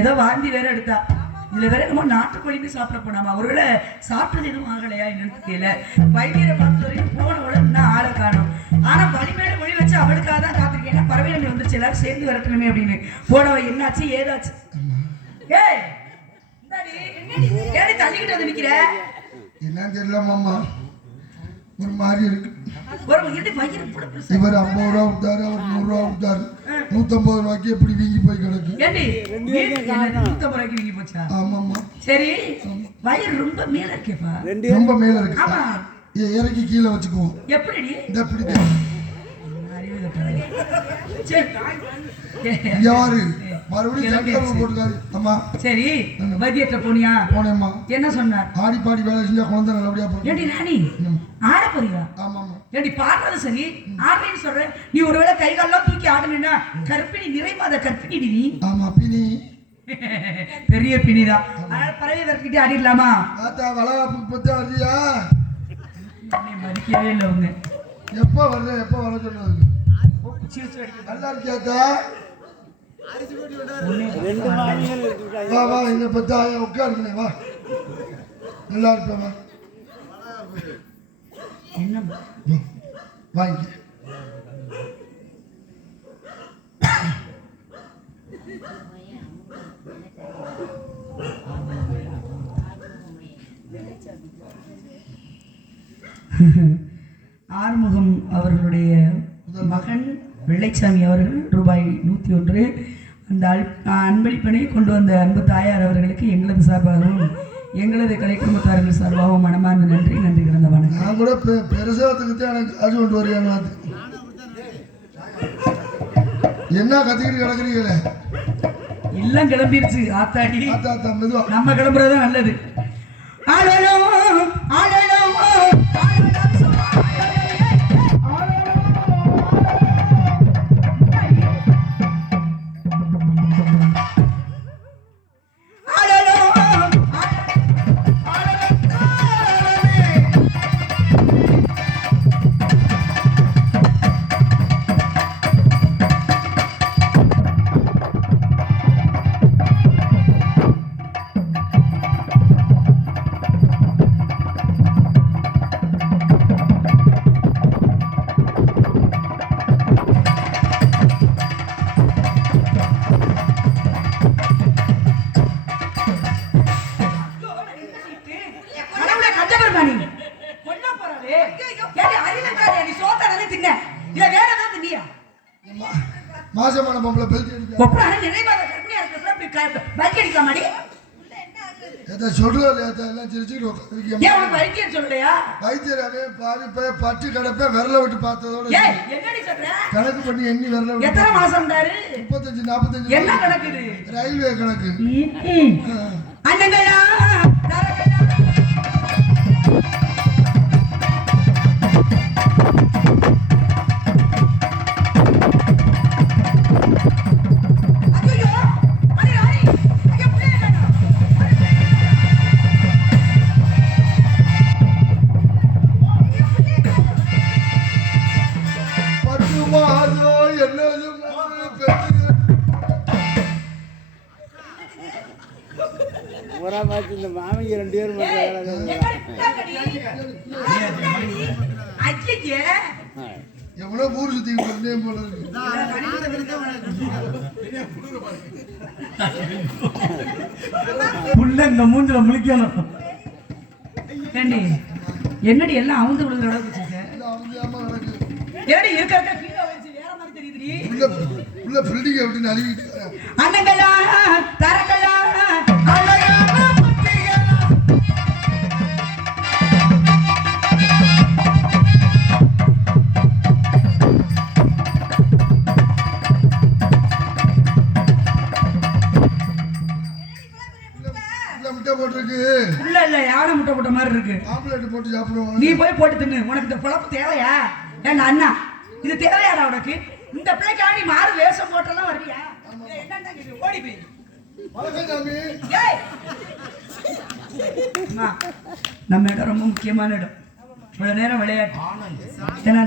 ஏதோ வாந்தி வேற எடுத்தா. இதுல வேற நம்ம நாட்டுக்கோழின்னு சாப்பிட போனாமா, ஒருவேளை சாப்பிட்டது எதுவும் ஆகலையா என்னன்னு தெரியல. வைத்தியரை பார்த்து வரைக்கும் போனவள இன்னும் ஆளை காணும். ஆனா வழிமேல மொழி வச்சு அவளுக்காக தான் காத்திருக்கேன். ஏன்னா பறவைகள் வந்துருச்சு, எல்லாரும் சேர்ந்து வரட்டணுமே அப்படின்னு. போனவ என்னாச்சு ஏதாச்சு? ஏய் ஏடி தள்ளிக்கிட்டு வந்து நிக்கிற? என்ன தெரியல மாமா, ஒரு மாதிரி இருக்கு. இவர் 50 ரூபா விட்டாரு, அவர் 100 ரூபா விட்டாரு. 150 ரூபாய்க்கு எப்படி வீங்கி போய் கிடக்கு? 150 ரூபாய்க்கு வீங்கி போச்சா? ஆமாமா. சரி, வயிறு ரொம்ப மேல இருக்கேப்பா. ரொம்ப மேல இருக்கு. ஆமா, இறக்கி கீழே வச்சுக்குவோம். எப்படி எப்படி யாரு மறுபடியும் போட்டுக்காரு. ஆமா சரி, வைத்தியத்தை போனியா? போனேம்மா. என்ன சொன்னார்? ஆடி பாடி வேலை செஞ்சா குழந்தை நல்லபடியா போகும். ஏடி நானி ஆட போறியா? ஆமாமா. ஏடி பாடுறது சரி, ஆடுறேன்னு சொல்ற. நீ ஒருவேளை கை காலெல்லாம் தூக்கி ஆடணும்னா கற்பிணி, நிறைமாத கற்பிணி நீ. ஆமா, பிணி பெரிய பிணிதான். அதனால பறவை வரைக்கிட்டே ஆடிடலாமா? ஆத்தா வளகாப்புக்கு பத்தி வர்றியா? மதிக்கவே இல்லை உங்க. எப்ப வர்ற? எப்ப வர சொன்னது? நல்லா இருக்கியாத்தா? வா வா, இந்த பத்தா உட்காருங்க. வா, நல்லா இருப்பேன். என்ன வாங்கி ஆறுமுகம் அவர்களுடைய மகன் வெள்ளைச்சாமி அவர்கள் ரூபாய் 101 அந்த அன்பளிப்பனை கொண்டு வந்த அன்பு தாயார் அவர்களுக்கு எங்களது சார்பாகவும் எங்களது கலை குடும்பத்தார்கள் சார்பாகவும் மனமார்ந்த நன்றி. நன்றி கிடந்த வணக்கம். நான் கூட பெருசாத்துக்கு எனக்கு காசு கொண்டு வரையா? என்ன கத்திக்கிட்டு கிடக்குறீங்களே? எல்லாம் கிளம்பிருச்சு ஆத்தாடி. நம்ம கிளம்புறதுதான் நல்லது. ஏடி அறிவுக்காரியா நீ சோத்தானே தின்ன இல்ல வேற ஏதாவது தின்னியா மாசமான பொம்பளை பெல்ட் அடிக்க கொப்பறானே நிறைவாத கற்பனையா இருக்கறதுல அப்படி பல்டி அடிக்கலாமாடி ஏதா சொல்றா இல்லையா எல்லாம் சிரிச்சுட்டு உட்காந்துருக்கீங்க ஏன் உனக்கு வைத்தியர் சொல்லலையா வைத்தியராவே பாவி போய் பட்டு கிடப்ப விரல விட்டு பார்த்ததோட ஏய் என்னடி சொல்ற கணக்கு பண்ணி எண்ணி விரல விட்டு எத்தனை மாசம் இருந்தாரு 35 45 என்ன கணக்குது ரயில்வே கணக்கு அண்ணங்களா தரங்களா ஐயோ அடி அடி அங்க புள்ளைய காணோம் பத்து மாதம் என்னது ஊரா பார்த்து இந்த மாமிக்கு 2 பேர் மட்டும் எவ்வளவு ஊர் சுத்தி பண்ணே போல இருக்கு புள்ள இந்த மூஞ்சில முழிக்கணும் ஏண்டி என்னடி எல்லாம் அவுந்து விழுகிற அளவுக்கு வச்சிருக்க அவங்க அம்மா எனக்கு ஏடி இருக்க கீழே வச்சு வேற மாதிரி தெரியுதுடி உள்ள பில்டிங் அப்படின்னு அழுகிட்டு அண்ணங்களா தரங்களா அழகான புத்திகளா முட்டை போட்டிருக்கு இல்ல யானை முட்டை போட்ட மாதிரி இருக்கு ஆம்லெட் போட்டு சாப்பிடுவோம் நீ போய் போட்டு தின்னு உனக்கு இந்த பொழப்பு தேவையா ஏண்டா அண்ணா இது தேவையாடா உனக்கு இந்த பிள்ளைக்காண்டி மாறு வேஷம் போட்டெல்லாம் வருவியா என்னன்னு கேக்குது ஓடி போய் வணக்கம் சாமி ஏய் அம்மா, நம்ம இடம் ரொம்ப முக்கியமான இடம் இவ்வளவு நேரம் விளையாட்டு ஏன்னா